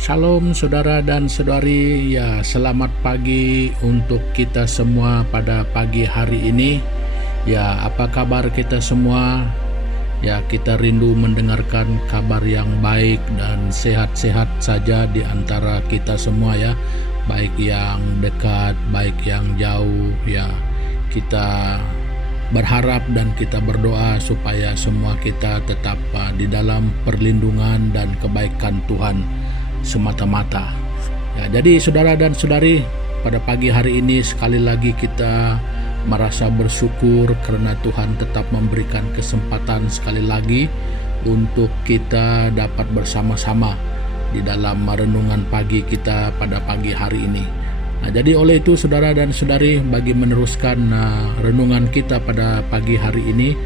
Shalom saudara dan saudari, ya selamat pagi untuk kita semua pada pagi hari ini. Ya, apa kabar kita semua? Ya, kita rindu mendengarkan kabar yang baik dan sehat-sehat saja di antara kita semua ya. Baik yang dekat, baik yang jauh ya. Kita berharap dan kita berdoa supaya semua kita tetap di dalam perlindungan dan kebaikan Tuhan semata-mata. Ya, jadi saudara dan saudari, pada pagi hari ini sekali lagi kita merasa bersyukur karena Tuhan tetap memberikan kesempatan sekali lagi untuk kita dapat bersama-sama di dalam renungan pagi kita pada pagi hari ini. Nah, jadi oleh itu saudara dan saudari, bagi meneruskan renungan kita pada pagi hari ini,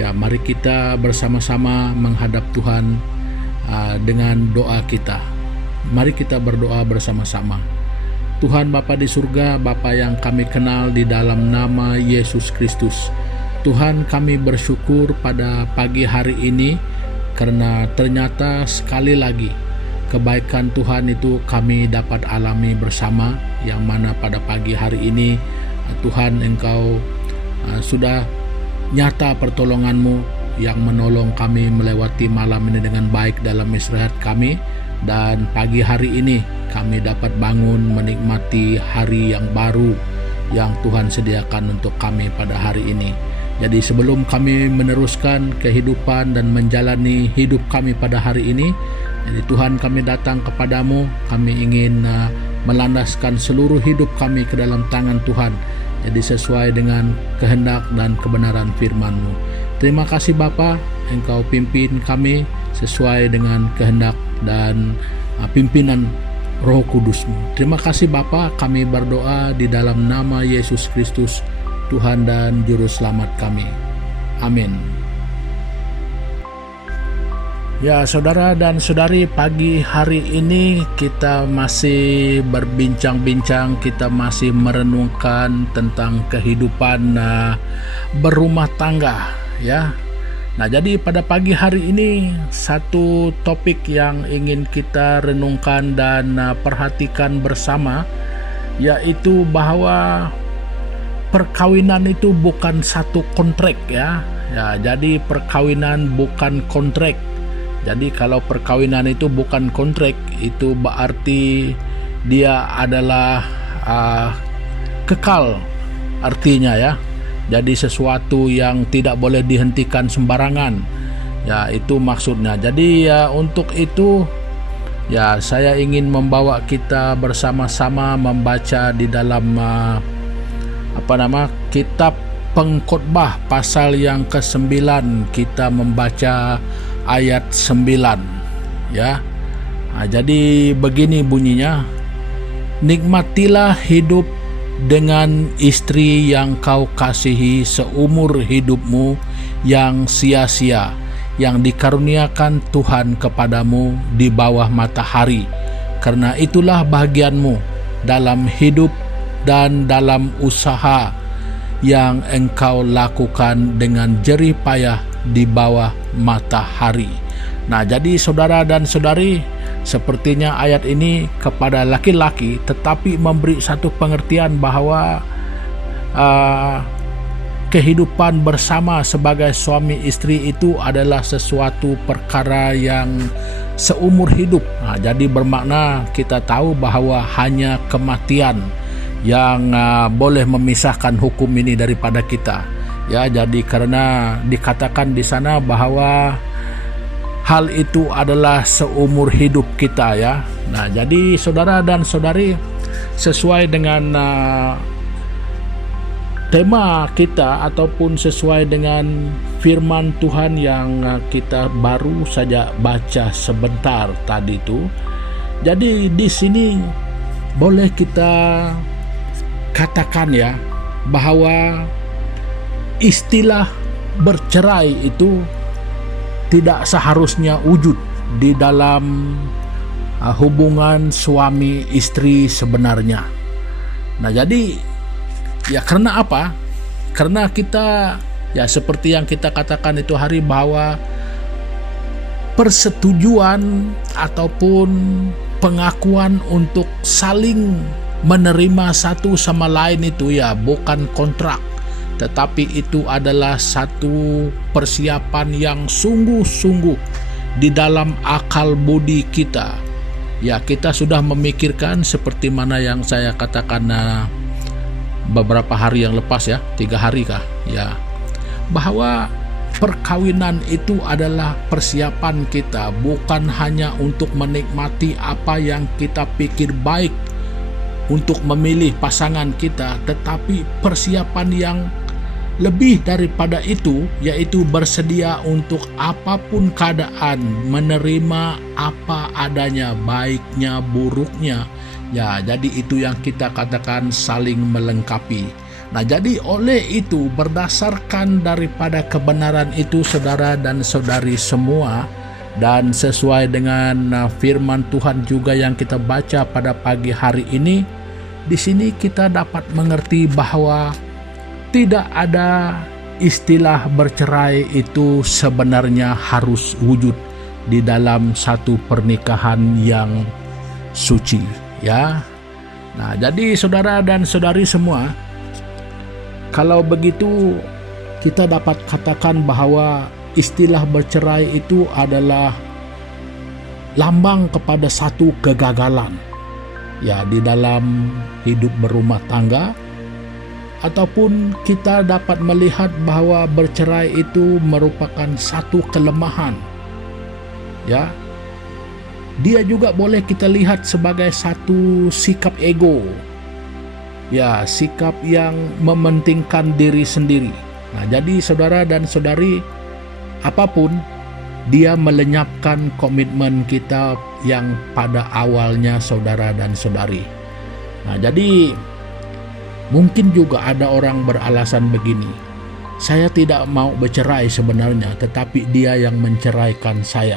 ya mari kita bersama-sama menghadap Tuhan dengan doa kita. Mari kita berdoa bersama-sama. Tuhan Bapa di surga, Bapa yang kami kenal di dalam nama Yesus Kristus. Tuhan, kami bersyukur pada pagi hari ini karena ternyata sekali lagi kebaikan Tuhan itu kami dapat alami bersama, yang mana pada pagi hari ini Tuhan Engkau sudah nyata pertolongan-Mu yang menolong kami melewati malam ini dengan baik dalam istirahat kami. Dan pagi hari ini kami dapat bangun menikmati hari yang baru yang Tuhan sediakan untuk kami pada hari ini. Jadi sebelum kami meneruskan kehidupan dan menjalani hidup kami pada hari ini, jadi Tuhan, kami datang kepadamu, kami ingin melandaskan seluruh hidup kami ke dalam tangan Tuhan, jadi sesuai dengan kehendak dan kebenaran firman-Mu. Terima kasih Bapa, Engkau pimpin kami sesuai dengan kehendak dan pimpinan Roh Kudus-Mu. Terima kasih Bapa, kami berdoa di dalam nama Yesus Kristus, Tuhan dan Juru Selamat kami. Amin. Ya saudara dan saudari, pagi hari ini kita masih berbincang-bincang, kita masih merenungkan tentang kehidupan berumah tangga ya. Nah, jadi pada pagi hari ini satu topik yang ingin kita renungkan dan perhatikan bersama, yaitu bahwa perkawinan itu bukan satu kontrak ya. Ya, jadi perkawinan bukan kontrak. Jadi kalau perkawinan itu bukan kontrak, itu berarti dia adalah kekal artinya ya. Jadi sesuatu yang tidak boleh dihentikan sembarangan. Ya, itu maksudnya. Jadi ya untuk itu ya saya ingin membawa kita bersama-sama membaca di dalam kitab Pengkhotbah pasal yang ke-9. Kita membaca ayat 9 ya. Nah, jadi begini bunyinya: nikmatilah hidup dengan istri yang kau kasihi seumur hidupmu yang sia-sia, yang dikaruniakan Tuhan kepadamu di bawah matahari, karena itulah bahagianmu dalam hidup dan dalam usaha yang engkau lakukan dengan jerih payah di bawah matahari. Nah, jadi saudara dan saudari, sepertinya ayat ini kepada laki-laki tetapi memberi satu pengertian bahwa kehidupan bersama sebagai suami istri itu adalah sesuatu perkara yang seumur hidup. Nah, jadi bermakna kita tahu bahwa hanya kematian yang boleh memisahkan hukum ini daripada kita. Ya, jadi karena dikatakan di sana bahwa hal itu adalah seumur hidup kita ya. Nah, jadi saudara dan saudari, sesuai dengan tema kita ataupun sesuai dengan firman Tuhan yang kita baru saja baca sebentar tadi itu. Jadi di sini boleh kita katakan ya bahwa istilah bercerai itu tidak seharusnya wujud di dalam hubungan suami istri sebenarnya. Nah, jadi ya karena apa? Karena kita ya seperti yang kita katakan itu bahwa persetujuan ataupun pengakuan untuk saling menerima satu sama lain itu ya bukan kontrak, tetapi itu adalah satu persiapan yang sungguh-sungguh di dalam akal budi kita. Ya, kita sudah memikirkan seperti mana yang saya katakan beberapa hari yang lepas ya, 3 hari kah ya, bahwa perkawinan itu adalah persiapan kita, bukan hanya untuk menikmati apa yang kita pikir baik untuk memilih pasangan kita, tetapi persiapan yang lebih daripada itu, yaitu bersedia untuk apapun keadaan, menerima apa adanya, baiknya, buruknya. Ya, jadi itu yang kita katakan saling melengkapi. Nah, jadi oleh itu, berdasarkan daripada kebenaran itu, saudara dan saudari semua, dan sesuai dengan firman Tuhan juga yang kita baca pada pagi hari ini, di sini kita dapat mengerti bahwa tidak ada istilah bercerai itu sebenarnya harus wujud di dalam satu pernikahan yang suci, ya. Nah, jadi saudara dan saudari semua, kalau begitu kita dapat katakan bahwa istilah bercerai itu adalah lambang kepada satu kegagalan, ya, di dalam hidup berumah tangga. Ataupun kita dapat melihat bahwa bercerai itu merupakan satu kelemahan, ya. Dia juga boleh kita lihat sebagai satu sikap ego, ya, sikap yang mementingkan diri sendiri. Nah, jadi saudara dan saudari, apapun, dia melenyapkan komitmen kita yang pada awalnya, saudara dan saudari. Nah, jadi mungkin juga ada orang beralasan begini, saya tidak mau bercerai sebenarnya, tetapi dia yang menceraikan saya.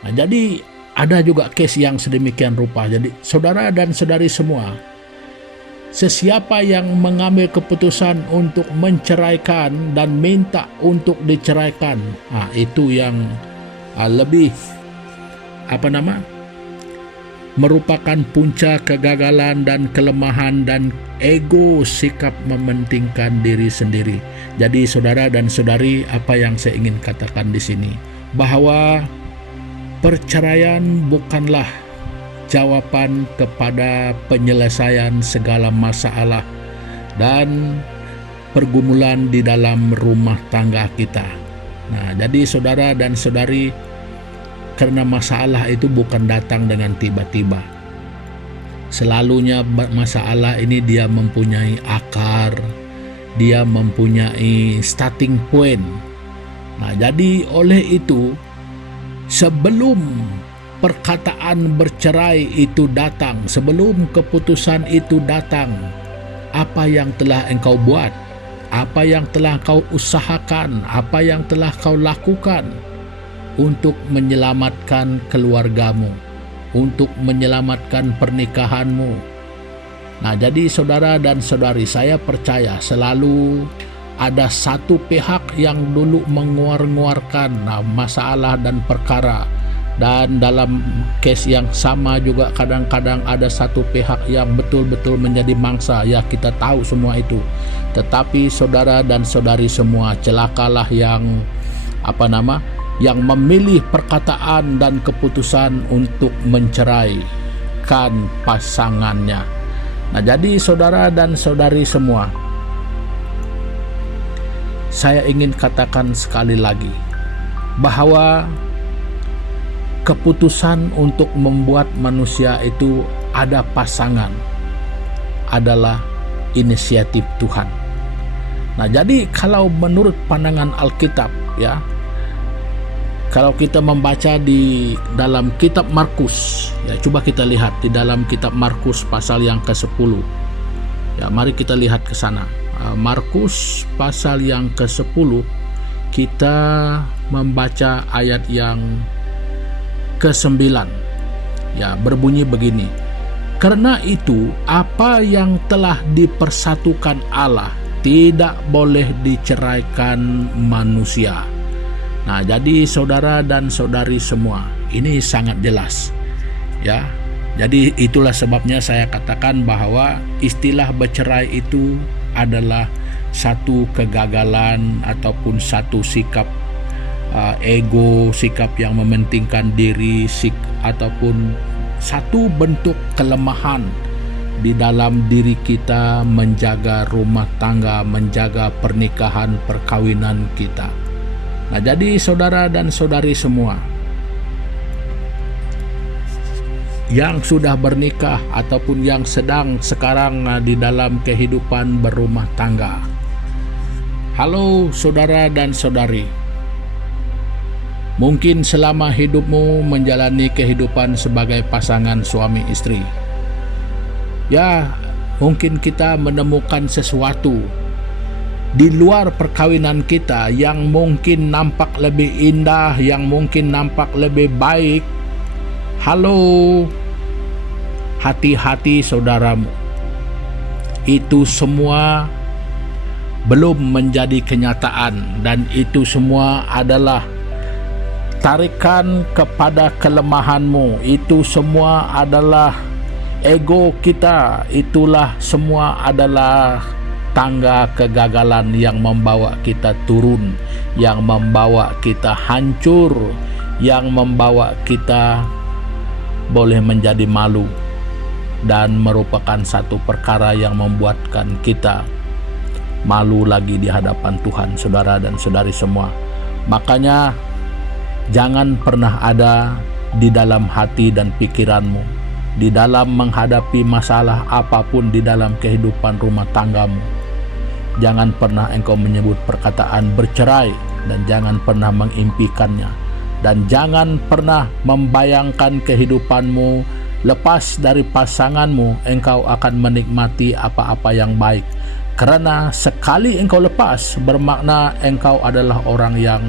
Nah, jadi ada juga case yang sedemikian rupa. Jadi saudara dan saudari semua, sesiapa yang mengambil keputusan untuk menceraikan dan minta untuk diceraikan, itu yang lebih merupakan puncak kegagalan dan kelemahan dan ego, sikap mementingkan diri sendiri. Jadi saudara dan saudari, apa yang saya ingin katakan di sini, bahwa perceraian bukanlah jawaban kepada penyelesaian segala masalah dan pergumulan di dalam rumah tangga kita. Nah, jadi saudara dan saudari, karena masalah itu bukan datang dengan tiba-tiba. Selalunya masalah ini dia mempunyai akar, dia mempunyai starting point. Nah, jadi oleh itu, sebelum perkataan bercerai itu datang, sebelum keputusan itu datang, apa yang telah engkau buat, apa yang telah kau usahakan, apa yang telah kau lakukan untuk menyelamatkan keluargamu, untuk menyelamatkan pernikahanmu. Nah, jadi saudara dan saudari, saya percaya selalu ada satu pihak yang dulu menguar-nguarkan masalah dan perkara, dan dalam case yang sama juga kadang-kadang ada satu pihak yang betul-betul menjadi mangsa. Ya, kita tahu semua itu. Tetapi saudara dan saudari semua, celakalah yang yang memilih perkataan dan keputusan untuk menceraikan pasangannya. Nah, jadi saudara dan saudari semua, saya ingin katakan sekali lagi bahwa keputusan untuk membuat manusia itu ada pasangan adalah inisiatif Tuhan. Nah, jadi kalau menurut pandangan Alkitab, ya, kalau kita membaca di dalam kitab Markus, ya, coba kita lihat di dalam kitab Markus pasal yang ke-10. Ya, mari kita lihat ke sana. Markus pasal yang ke-10, kita membaca ayat yang ke-9. Ya, berbunyi begini. Karena itu, apa yang telah dipersatukan Allah tidak boleh diceraikan manusia. Nah, jadi saudara dan saudari semua, ini sangat jelas. Ya, jadi itulah sebabnya saya katakan bahwa istilah bercerai itu adalah satu kegagalan ataupun satu sikap ego, sikap yang mementingkan diri, ataupun satu bentuk kelemahan di dalam diri kita menjaga rumah tangga, menjaga pernikahan, perkawinan kita. Nah, jadi saudara dan saudari semua yang sudah bernikah ataupun yang sedang sekarang di dalam kehidupan berumah tangga. Halo saudara dan saudari. Mungkin selama hidupmu menjalani kehidupan sebagai pasangan suami istri. Ya, mungkin kita menemukan sesuatu di luar perkawinan kita yang mungkin nampak lebih indah, yang mungkin nampak lebih baik. Halo, hati-hati saudaramu. Itu semua belum menjadi kenyataan, dan itu semua adalah tarikan kepada kelemahanmu. Itu semua adalah ego kita. Itulah semua adalah tangga kegagalan yang membawa kita turun, yang membawa kita hancur, yang membawa kita boleh menjadi malu, dan merupakan satu perkara yang membuatkan kita malu lagi di hadapan Tuhan, saudara dan saudari semua. Makanya jangan pernah ada di dalam hati dan pikiranmu, di dalam menghadapi masalah apapun di dalam kehidupan rumah tanggamu, jangan pernah engkau menyebut perkataan bercerai, dan jangan pernah mengimpikannya, dan jangan pernah membayangkan kehidupanmu lepas dari pasanganmu engkau akan menikmati apa-apa yang baik. Karena sekali engkau lepas, bermakna engkau adalah orang yang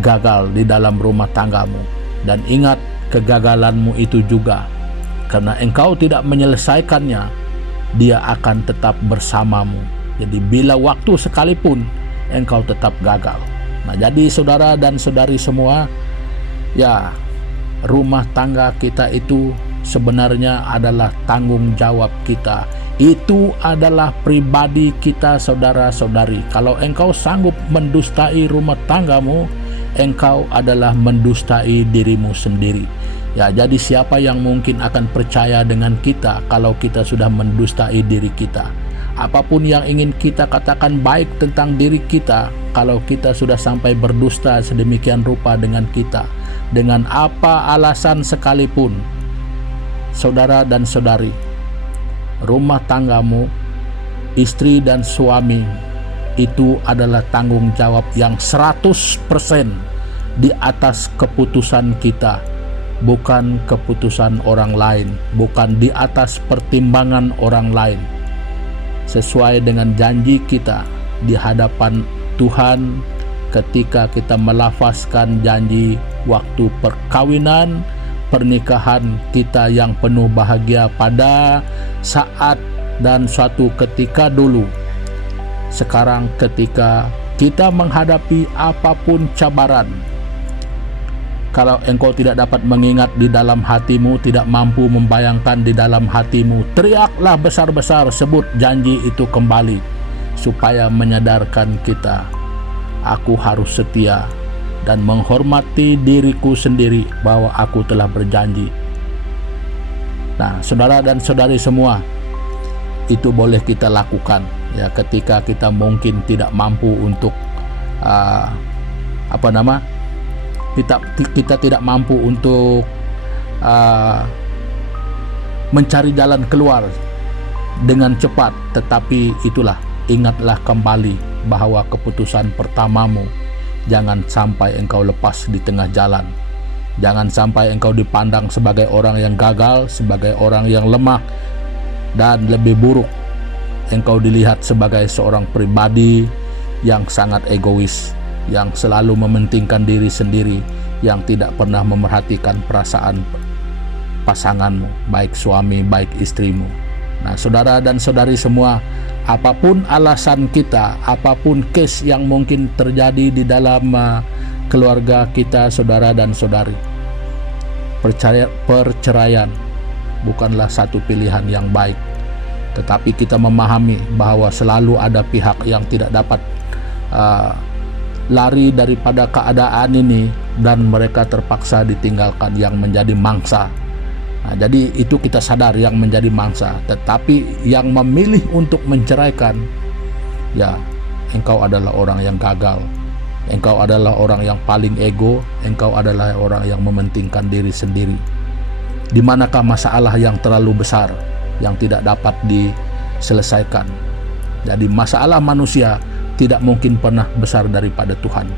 gagal di dalam rumah tanggamu. Dan ingat, kegagalanmu itu juga karena engkau tidak menyelesaikannya, dia akan tetap bersamamu. Jadi bila waktu sekalipun engkau tetap gagal. Nah, jadi saudara dan saudari semua, ya, rumah tangga kita itu sebenarnya adalah tanggung jawab kita. Itu adalah pribadi kita, saudara-saudari. Kalau engkau sanggup mendustai rumah tanggamu, engkau adalah mendustai dirimu sendiri. Ya, jadi siapa yang mungkin akan percaya dengan kita kalau kita sudah mendustai diri kita? Apapun yang ingin kita katakan baik tentang diri kita, kalau kita sudah sampai berdusta sedemikian rupa dengan kita, dengan apa alasan sekalipun, saudara dan saudari, rumah tanggamu, istri dan suami, itu adalah tanggung jawab yang 100% di atas keputusan kita, bukan keputusan orang lain, bukan di atas pertimbangan orang lain. Sesuai dengan janji kita di hadapan Tuhan ketika kita melafazkan janji waktu perkawinan, pernikahan kita yang penuh bahagia pada saat dan suatu ketika dulu. Sekarang ketika kita menghadapi apapun cabaran, kalau engkau tidak dapat mengingat di dalam hatimu, tidak mampu membayangkan di dalam hatimu, teriaklah besar-besar, sebut janji itu kembali, supaya menyadarkan kita, aku harus setia dan menghormati diriku sendiri bahwa aku telah berjanji. Nah, saudara dan saudari semua, itu boleh kita lakukan ya ketika kita mungkin tidak mampu untuk kita tidak mampu untuk mencari jalan keluar dengan cepat. Tetapi itulah, ingatlah kembali bahwa keputusan pertamamu, jangan sampai engkau lepas di tengah jalan. Jangan sampai engkau dipandang sebagai orang yang gagal, sebagai orang yang lemah, dan lebih buruk, engkau dilihat sebagai seorang pribadi yang sangat egois, yang selalu mementingkan diri sendiri, yang tidak pernah memerhatikan perasaan pasanganmu, baik suami, baik istrimu. Nah, saudara dan saudari semua, apapun alasan kita, apapun case yang mungkin terjadi di dalam keluarga kita, saudara dan saudari, perceraian bukanlah satu pilihan yang baik. Tetapi kita memahami bahwa selalu ada pihak yang tidak dapat lari daripada keadaan ini dan mereka terpaksa ditinggalkan yang menjadi mangsa. Nah, jadi itu kita sadar yang menjadi mangsa. Tetapi yang memilih untuk menceraikan, ya engkau adalah orang yang gagal. Engkau adalah orang yang paling ego. Engkau adalah orang yang mementingkan diri sendiri. Di manakah masalah yang terlalu besar yang tidak dapat diselesaikan? Jadi masalah manusia tidak mungkin pernah besar daripada Tuhan.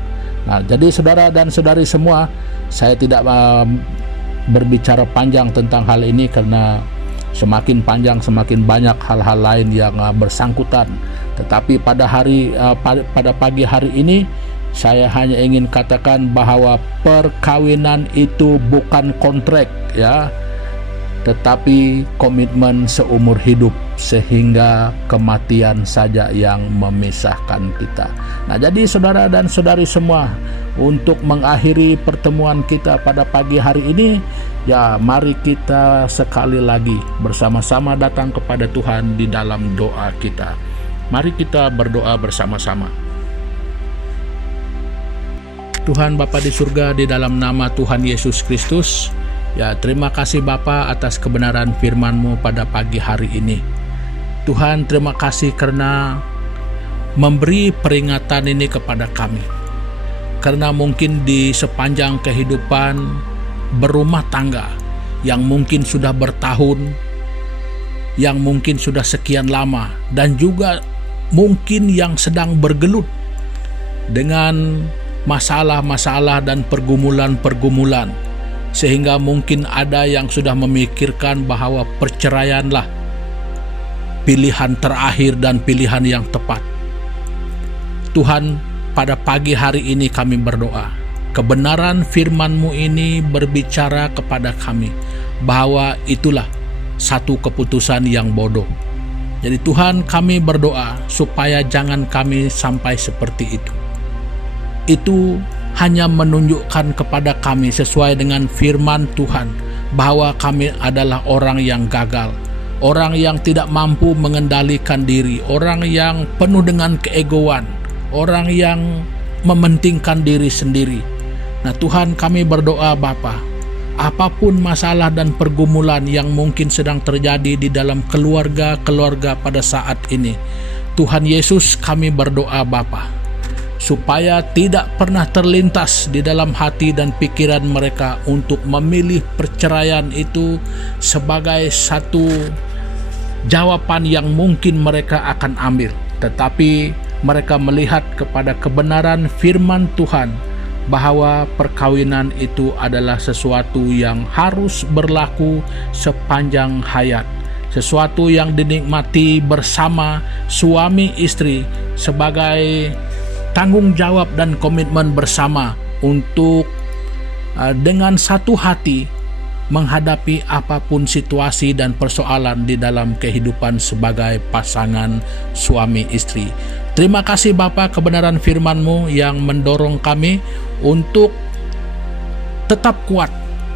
Nah, jadi saudara dan saudari semua, saya tidak berbicara panjang tentang hal ini karena semakin panjang semakin banyak hal-hal lain yang bersangkutan. Tetapi pada pagi hari ini saya hanya ingin katakan bahwa perkawinan itu bukan kontrak, ya, tetapi komitmen seumur hidup, sehingga kematian saja yang memisahkan kita. Nah, jadi saudara dan saudari semua, untuk mengakhiri pertemuan kita pada pagi hari ini, ya mari kita sekali lagi bersama-sama datang kepada Tuhan di dalam doa kita. Mari kita berdoa bersama-sama. Tuhan Bapa di surga, di dalam nama Tuhan Yesus Kristus, ya terima kasih Bapa atas kebenaran firman-Mu pada pagi hari ini. Tuhan, terima kasih karena memberi peringatan ini kepada kami. Karena mungkin di sepanjang kehidupan berumah tangga yang mungkin sudah bertahun, yang mungkin sudah sekian lama, dan juga mungkin yang sedang bergelut dengan masalah-masalah dan pergumulan-pergumulan, sehingga mungkin ada yang sudah memikirkan bahwa perceraianlah pilihan terakhir dan pilihan yang tepat. Tuhan, pada pagi hari ini kami berdoa, kebenaran firman-Mu ini berbicara kepada kami bahwa itulah satu keputusan yang bodoh. Jadi Tuhan, kami berdoa supaya jangan kami sampai seperti itu. Itu hanya menunjukkan kepada kami sesuai dengan firman Tuhan bahwa kami adalah orang yang gagal, orang yang tidak mampu mengendalikan diri, orang yang penuh dengan keegoan, orang yang mementingkan diri sendiri. Nah Tuhan, kami berdoa Bapa, apapun masalah dan pergumulan yang mungkin sedang terjadi di dalam keluarga-keluarga pada saat ini, Tuhan Yesus, kami berdoa Bapa, supaya tidak pernah terlintas di dalam hati dan pikiran mereka untuk memilih perceraian itu sebagai satu jawaban yang mungkin mereka akan ambil. Tetapi mereka melihat kepada kebenaran firman Tuhan bahwa perkawinan itu adalah sesuatu yang harus berlaku sepanjang hayat, sesuatu yang dinikmati bersama suami istri sebagai tanggung jawab dan komitmen bersama untuk dengan satu hati menghadapi apapun situasi dan persoalan di dalam kehidupan sebagai pasangan suami istri. Terima kasih Bapa, kebenaran firman-Mu yang mendorong kami untuk tetap kuat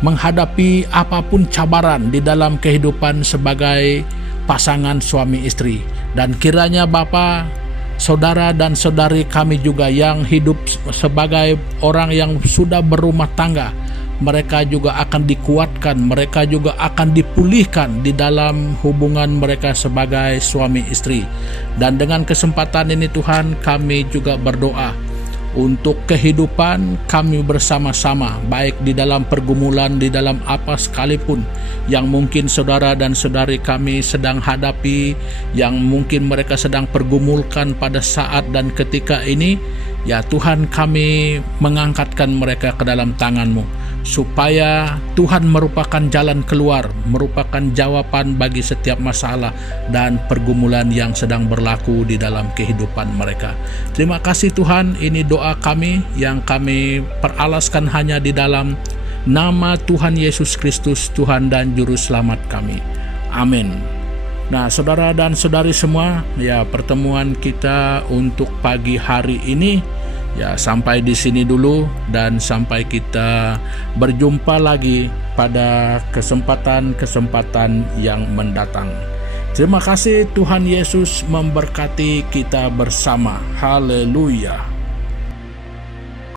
menghadapi apapun cabaran di dalam kehidupan sebagai pasangan suami istri. Dan kiranya Bapa, saudara dan saudari kami juga yang hidup sebagai orang yang sudah berumah tangga, mereka juga akan dikuatkan, mereka juga akan dipulihkan di dalam hubungan mereka sebagai suami istri. Dan dengan kesempatan ini Tuhan, kami juga berdoa untuk kehidupan kami bersama-sama, baik di dalam pergumulan, di dalam apa sekalipun yang mungkin saudara dan saudari kami sedang hadapi, yang mungkin mereka sedang pergumulkan pada saat dan ketika ini. Ya Tuhan, kami mengangkatkan mereka ke dalam tangan-Mu, supaya Tuhan merupakan jalan keluar, merupakan jawaban bagi setiap masalah dan pergumulan yang sedang berlaku di dalam kehidupan mereka. Terima kasih Tuhan, ini doa kami yang kami peralaskan hanya di dalam nama Tuhan Yesus Kristus, Tuhan dan Juru Selamat kami. Amin. Nah, saudara dan saudari semua, ya pertemuan kita untuk pagi hari ini ya sampai di sini dulu, dan sampai kita berjumpa lagi pada kesempatan-kesempatan yang mendatang. Terima kasih, Tuhan Yesus memberkati kita bersama. Haleluya.